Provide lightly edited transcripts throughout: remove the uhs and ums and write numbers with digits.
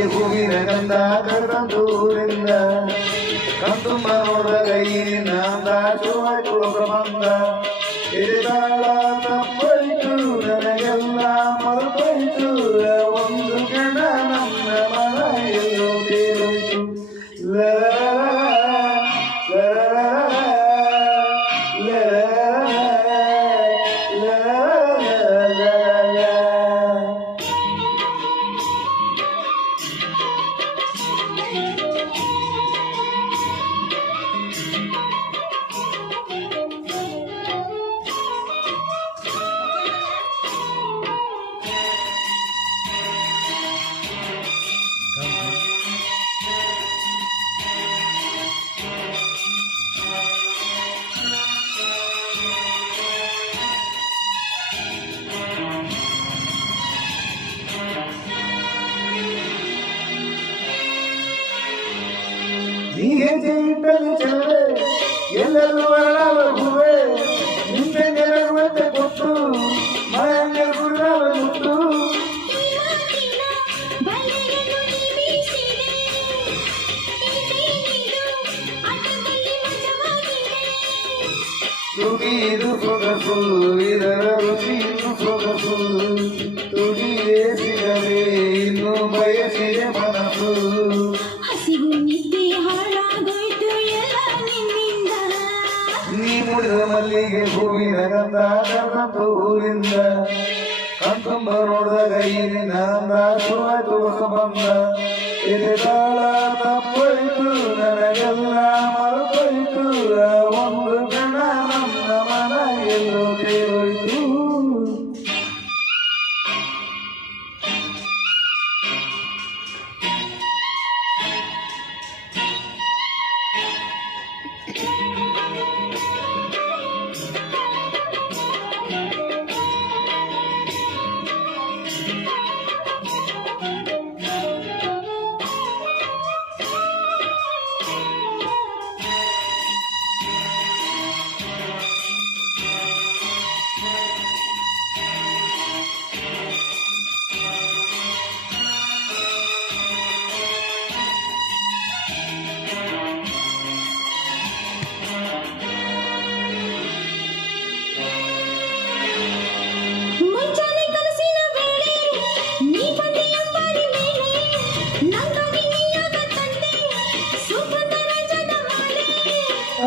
ಮಲ್ಲಿಗೆ ಹೂವಿನ ಗಂಧ ಕರೆದಂತೂರಿಂದ ಕಣ್ತುಂಬ ನೋಡ್ದ ಕೈಯಿನ ಶುರುವಾಯ್ತು ಪ್ರಬಂಧ ಎದೆದಾಳ ತಪ್ಪೈತು ನನಗೆಲ್ಲ ಮರುತೈತು ಒಂದು ಕ್ಷಣ ನನ್ನ ಮನ ಎಲ್ಲೋ ತೇರೋಯ್ತು ನೀಗೆ ಇಟ್ಟಲ್ಲಿ ಚೆಲುವೆ ಎಲ್ಲೆಲ್ಲೂ ಅರಳಾವ ಹೂವೆ ನಿಂತೆ ನೆರಳುವಂತೆ ಕೊಟ್ಟು ಮನೆಯ ಗುರುರಾವ ಮುಟ್ಟು ತುಡಿದು ಸೊಗಸು ಇದರ ರುಚಿಯನ್ನು ಸೊಗಸು ತುಡಿಯೇ ಸಿಗದೆ ಇನ್ನು ಬಯಸಿದೆ ಮನಸ್ಸು ಹಸಿವು ನಿದ್ದೆ ಹಾಳಾಗೋಯ್ತು ಎಲ್ಲ ನಿನ್ನಿಂದ ನೀ ಮುಡಿದ ಮಲ್ಲಿಗೆ ಹೂವಿನ ಗಂಧ ಕರೆದಂತು ಊರಿಂದ ಕಣ್ತುಂಬ ನೋಡ್ದ ಕೈಯಿನ ಶುರುವಾಯ್ತು ಹೊಸ ಬಂದ ಎದೆದಾಳ ತಪ್ಪೈತು ನನಗೆಲ್ಲ ಮರುತೈತು ಒಂದು ಕ್ಷಣ ನನ್ನ ಮನ ಎಲ್ಲೋ ತೇರೋಯ್ತು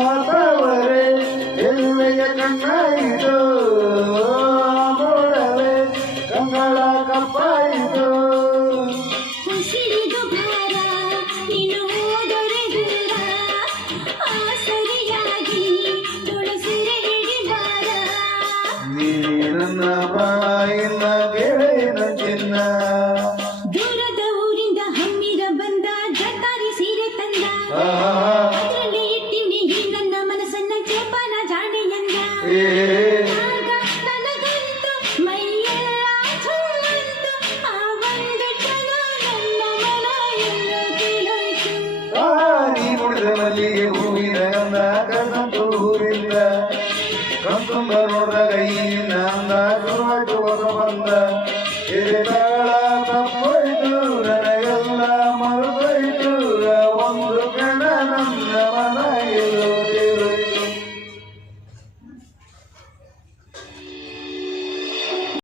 ಆತವರೇ ಎಲ್ಮೆಯ ಕಣ್ಣಾಯಿತು ನೋಡವೇ ಕಂಗಳ ಕಪ್ಪಾಯಿತು ಉಸಿರಿದು ಭಾರ ನೀನು ಹೋದರೆ ದೂರ ಆಸರಿಯಾಗಿ ತುಳಸಿರೆ ಹಿಡಿಬಾರ ನೀನೇ ನನ್ನ ಬಾಯಿನ ಗೆಳೆಯನ ಚಿನ್ನ ದೂರದ ಊರಿಂದ ಹಮ್ಮಿರ ಬಂದ ಜಟಾರಿ ಸೀರೆ ತಂದ ಅದರಲ್ಲಿ ಇಟ್ಟಿನಿ ನನ್ನ ಮನಸ್ಸನ್ನ ಜೋಪಾನ ಜಾಣೆಯಂದ ಆಗ ನನಗಂತೂ ಮೈಯೆಲ್ಲ ಚುಮ್ಮಂತು ಆ ಒಂದು ಕ್ಷಣ ನನ್ನ ಮನ ಎಲ್ಲ ತೇಲೋಯ್ತು ನೀ ಮುಡಿದ ಮಲ್ಲಿಗೆ ಹೂವಿನ ಗಂಧ ಕರೆದಂತು ಊರಿಂದ ಕಣ್ತುಂಬ ನೋಡ್ದ ಕೈಯಿನ ಶುರುವಾಯ್ತು ಹೊಸ ಬಂದ ಎದೆದಾಳ